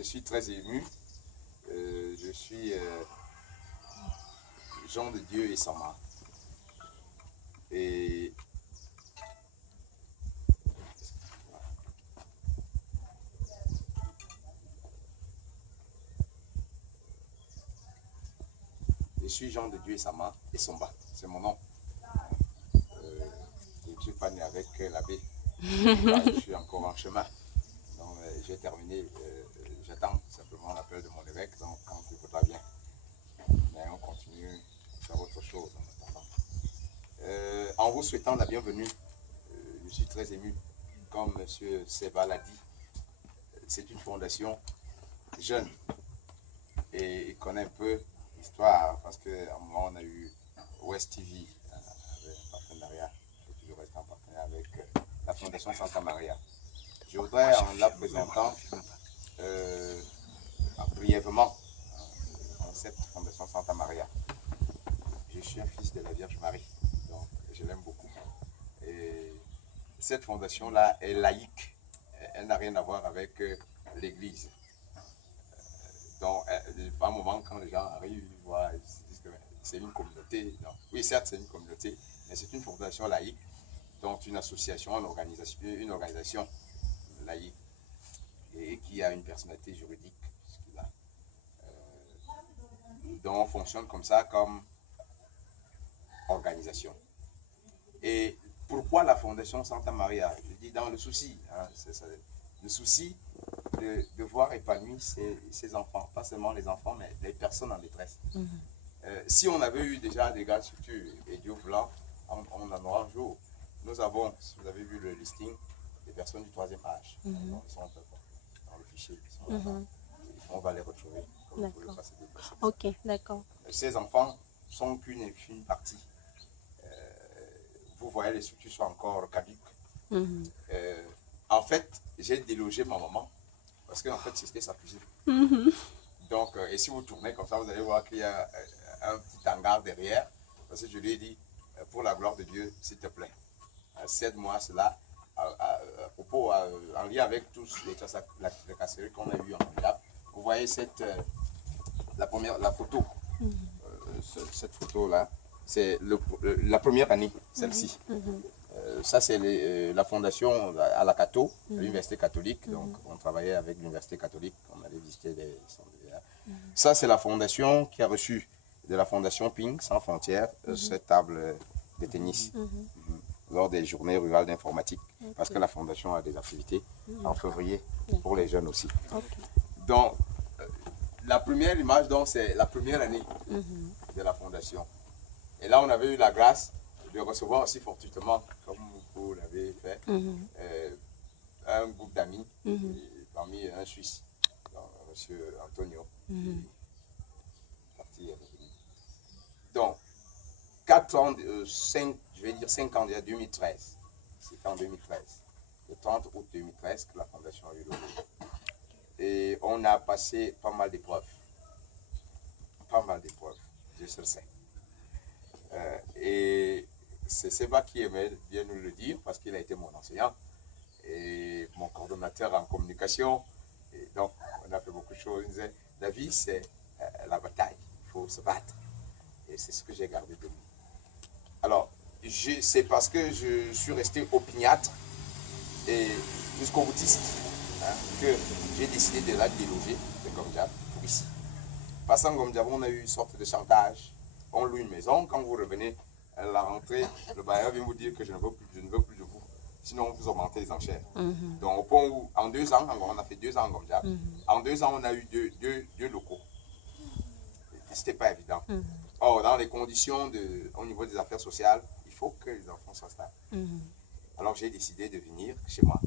Je suis très ému. Je suis Jean de Dieu et Sama. Et je suis Jean de Dieu et Sama et Somba. C'est mon nom. Je ne suis pas né avec l'abbé. Je suis encore en chemin. Donc j'ai terminé. J'attends simplement l'appel de mon évêque. Donc quand il faudra bien. Mais on continue à faire autre chose en attendant. En vous souhaitant la bienvenue, je suis très ému. Comme M. Seba l'a dit, c'est une fondation jeune et il connaît un peu l'histoire parce qu'à un moment on a eu West TV avec un partenariat, et toujours resté en partenariat avec la Fondation Santa Maria. Je voudrais en la présentant brièvement cette Fondation Santa Maria. Je suis un fils de la Vierge Marie, donc je l'aime beaucoup. Et cette fondation-là est laïque, elle n'a rien à voir avec l'Église. Donc, à un moment, quand les gens arrivent, ils voient, ils se disent que c'est une communauté. Donc, oui, certes, c'est une communauté, mais c'est une fondation laïque, donc une association, une organisation laïque, et qui a une personnalité juridique. Donc, on fonctionne comme ça, comme organisation. Et pourquoi la Fondation Santa Maria? Je dis dans le souci, hein, le souci de voir épanouir ces enfants, pas seulement les enfants, mais les personnes en détresse. Si on avait eu déjà des grandes structures, et Dieu voulant, on en aura un jour. Nous avons, si vous avez vu le listing, des personnes du 3e âge. Donc, ils sont dans le fichier. On va les retrouver. Ok, d'accord. Ces enfants sont qu'une infime partie. Vous voyez, les structures sont encore caduques. En fait, j'ai délogé ma maman parce qu'en fait, c'était sa cuisine. Donc, et si vous tournez comme ça, vous allez voir qu'il y a un petit hangar derrière. Parce que je lui ai dit, pour la gloire de Dieu, s'il te plaît, cède-moi cela à propos, en lien avec tous les casseries qu'on a eues en Punjab. Vous voyez la photo, cette photo-là, c'est la première année, celle-ci. Ça, c'est la fondation à la Cato, l'Université catholique. Donc, on travaillait avec l'Université catholique, on allait visiter les centres. Ça, c'est la fondation qui a reçu de la fondation Ping, Sans Frontières, cette table de tennis lors des journées rurales d'informatique. Parce que la fondation a des activités en février pour les jeunes aussi. Donc, la première image, c'est la première année de la fondation. Et là, on avait eu la grâce de recevoir aussi fortuitement, comme vous l'avez fait, un groupe d'amis, parmi un Suisse, M. Antonio, parti revenu. Donc, 4 ans, 5, je vais dire 5 ans, 2013. C'était en 2013, le 30 août 2013 que la fondation a eu le jour. Et on a passé pas mal d'épreuves. Pas mal d'épreuves, Dieu se le sait. Et c'est Seba qui aimait bien nous le dire parce qu'il a été mon enseignant et mon coordonnateur en communication. Et donc, on a fait beaucoup de choses. Il disait, la vie, c'est la bataille. Il faut se battre. Et c'est ce que j'ai gardé de lui. Alors, c'est parce que je suis resté opiniâtre et jusqu'au boutiste que j'ai décidé de la déloger de Gomdiab pour ici. Parce qu'en Gomdiab, on a eu une sorte de chantage. On loue une maison, quand vous revenez à la rentrée, le bailleur vient vous dire que je ne veux plus de vous. Sinon, vous augmentez les enchères. Donc, au point où, en 2 ans, on a fait 2 ans en Gomdiab, en 2 ans, on a eu deux locaux. Ce n'était pas évident. Or, dans les conditions au niveau des affaires sociales, il faut que les enfants soient stables. Alors, j'ai décidé de venir chez moi.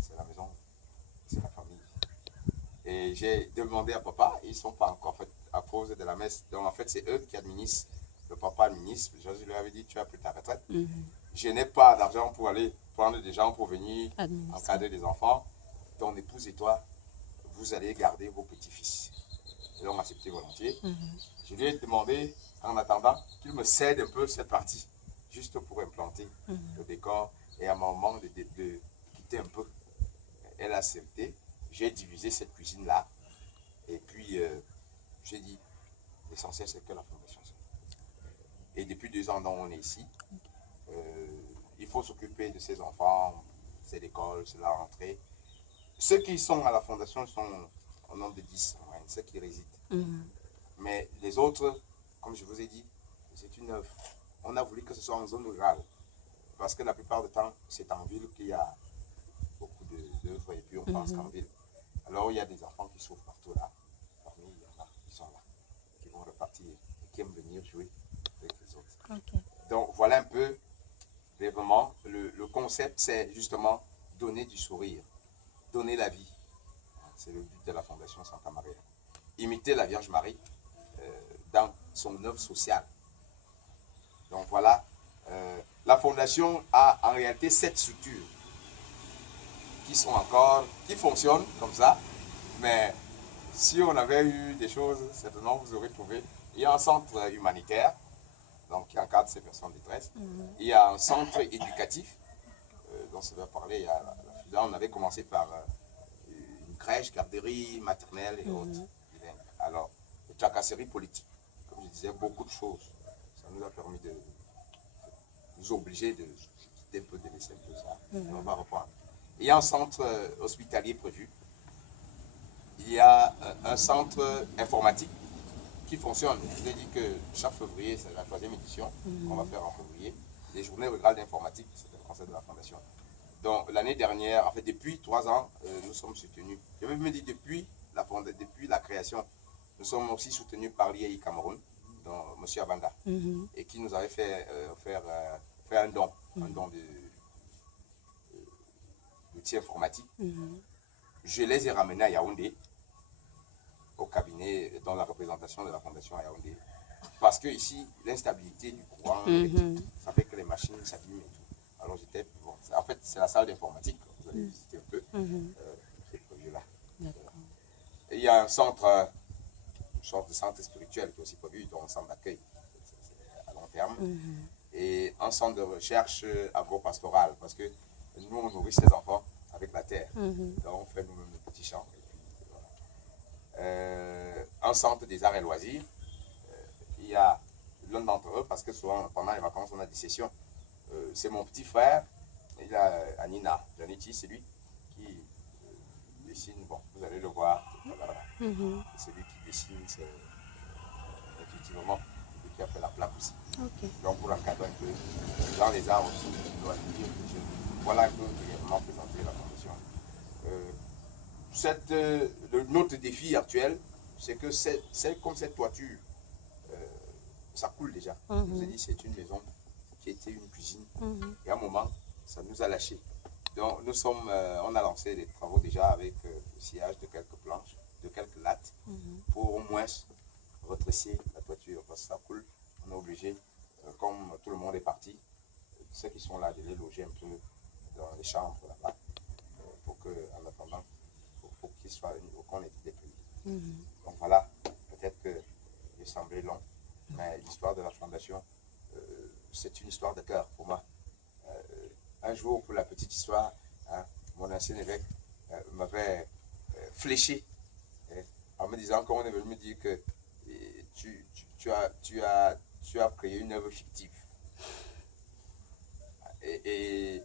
C'est la maison, c'est la famille. Et j'ai demandé à papa, ils ne sont pas encore fait à cause de la messe. Donc en fait, c'est eux qui administrent. Le papa administre. Jésus lui avait dit, tu as pris ta retraite. Je n'ai pas d'argent pour aller prendre des gens pour venir encadrer des enfants. Ton épouse et toi, vous allez garder vos petits-fils. Ils l'ont accepté volontiers. Je lui ai demandé, en attendant, qu'il me cède un peu cette partie, juste pour implanter le décor et à un moment de quitter un peu. Elle a accepté. j'ai divisé cette cuisine-là. Et puis, j'ai dit, l'essentiel, c'est que la fondation soit. Et depuis 2 ans, donc, on est ici. Il faut s'occuper de ces enfants, c'est l'école, c'est la rentrée. Ceux qui sont à la fondation sont au nombre de 10, en moyenne, ceux qui résident. Mais les autres, comme je vous ai dit, c'est une œuvre. On a voulu que ce soit en zone rurale. Parce que la plupart du temps, c'est en ville qu'il y a beaucoup d'œuvres et puis on pense qu'en ville. Alors il y a des enfants qui souffrent partout là. Parmi il y en a qui sont là, qui vont repartir et qui aiment venir jouer avec les autres. Ok. Donc voilà un peu, vraiment, le concept, c'est justement donner du sourire, donner la vie. C'est le but de la Fondation Santa Maria. Imiter la Vierge Marie dans son œuvre sociale. Donc voilà, la Fondation a en réalité 7 structures qui fonctionnent comme ça, mais si on avait eu des choses, certainement vous aurez trouvé. Il y a un centre humanitaire, donc qui encadre ces personnes en détresse. Il y a un centre éducatif, dont ça va parler. Il y a là, on avait commencé par une crèche, garderie, maternelle et autres. Alors, la tracasserie politique, comme je disais, beaucoup de choses. Ça nous a permis de nous obliger de quitter un peu, de laisser un peu ça. On va reprendre. Il y a un centre hospitalier prévu. Il y a un centre informatique qui fonctionne. Je vous ai dit que chaque février, c'est la 3e édition qu'on va faire en février. Les journées rurales d'informatique, c'est le concept de la Fondation. Donc l'année dernière, en fait depuis 3 ans, nous sommes soutenus. Je vais me dire depuis la création, nous sommes aussi soutenus par l'IAI Cameroun, donc M. Abanda, et qui nous avait fait faire un don d'outils informatiques. Je les ai ramenés à Yaoundé, au cabinet dans la représentation de la Fondation à Yaoundé. Parce que ici, l'instabilité du courant, ça fait que les machines s'abîment et tout. Alors j'étais, bon, en fait, c'est la salle d'informatique, vous allez visiter un peu, c'est prévu là. Et il y a un centre, une sorte de centre spirituel qui est aussi prévu, dont un centre d'accueil à long terme, et un centre de recherche agro-pastorale, parce que nous, on nourrit ces enfants avec la terre. Donc on fait nous-mêmes des petits champs. Un centre des arts et loisirs. Il y a l'un d'entre eux, parce que souvent pendant les vacances on a des sessions. C'est mon petit frère, il a Anina, Janiti, c'est lui qui dessine, bon, vous allez le voir, c'est lui qui dessine, c'est effectivement lui qui a fait la plaque aussi. Donc pour encadrer un peu, dans les arts aussi, je dois dire que voilà un peu brièvement présenter la Fondation. Notre défi actuel, c'est que c'est comme cette toiture, ça coule déjà. Je vous ai dit, c'est une maison qui était une cuisine. Et à un moment, ça nous a lâchés. Donc, on a lancé des travaux déjà avec le sillage de quelques planches, de quelques lattes, pour au moins retresser la toiture. Parce que ça coule, on est obligé, comme tout le monde est parti, ceux qui sont là, de les loger un peu dans les chambres là-bas, pour qu'en attendant, pour qu'ils soient qu'on ait des pays. Donc voilà, peut-être que j'ai semblé long, mais l'histoire de la Fondation, c'est une histoire de cœur pour moi. Un jour, pour la petite histoire, mon ancien évêque m'avait fléché en me disant, quand on est venu me dire que tu as créé une œuvre fictive. Et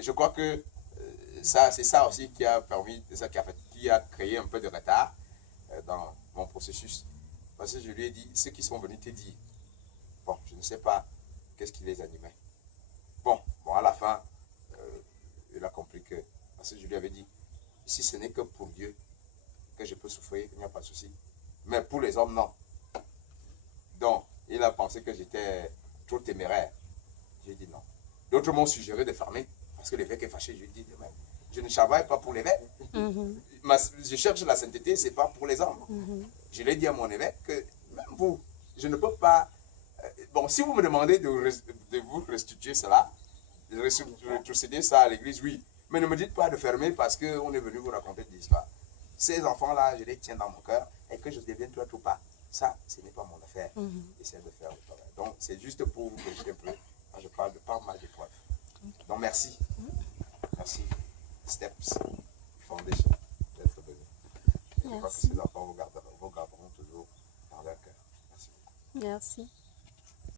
je crois que c'est ça aussi qui a permis, qui a créé un peu de retard dans mon processus. Parce que je lui ai dit, ceux qui sont venus te dire, bon, je ne sais pas qu'est-ce qui les animait. Bon, à la fin, il a compris que, parce que je lui avais dit, si ce n'est que pour Dieu que je peux souffrir, il n'y a pas de souci. Mais pour les hommes, non. Donc, il a pensé que j'étais trop téméraire. J'ai dit non. D'autres m'ont suggéré de fermer, parce que l'évêque est fâché. Je lui ai dit, mais je ne travaille pas pour l'évêque. Je cherche la sainteté, ce n'est pas pour les hommes. Je l'ai dit à mon évêque que, même vous, je ne peux pas... bon, si vous me demandez de vous restituer cela, de retrocéder ça à l'église, oui. Mais ne me dites pas de fermer parce qu'on est venu vous raconter des histoires. Ces enfants-là, je les tiens dans mon cœur et que je devienne toi ou pas. Ça, ce n'est pas mon affaire. J'essaie de faire le travail. Donc, c'est juste pour vous briefer un peu quand je parle de pas mal d'épreuves. Donc, merci. Merci. Steps Foundation d'être venu. Je crois que Merci. ces enfants vous garderont toujours dans leur cœur. Merci beaucoup. Merci.